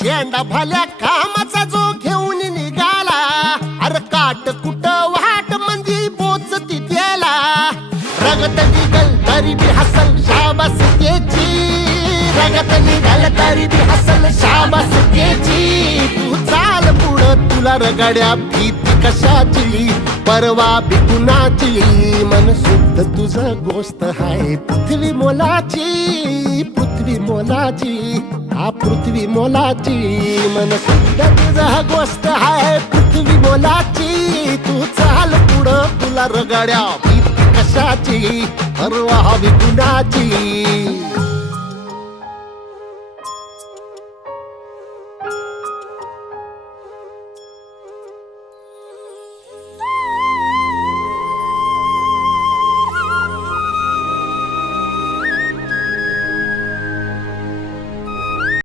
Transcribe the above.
झेंडा भल्या कामाचा जो घेऊन निघाला. अरे काट कुट वाट मंदी बोच तिथेला रगत निघल तरी बी हसल शाबास त्याची रगत निघल तरी बी हसल शाबास त्याची तू चाल पुढं तुला रगड्या भीती कशाची? परवा बी कुणाची? मन शुद्ध तुझं गोष्ट हाय पृथ्वी मोलाची पृथ्वी मोलाची. पृथ्वी मोलाची मन शुद्ध गोष्ट हाय पृथ्वी मोलाची. तू चाल पुढं तुला रगड्या भीती कशाची? परवा बी कुणाची?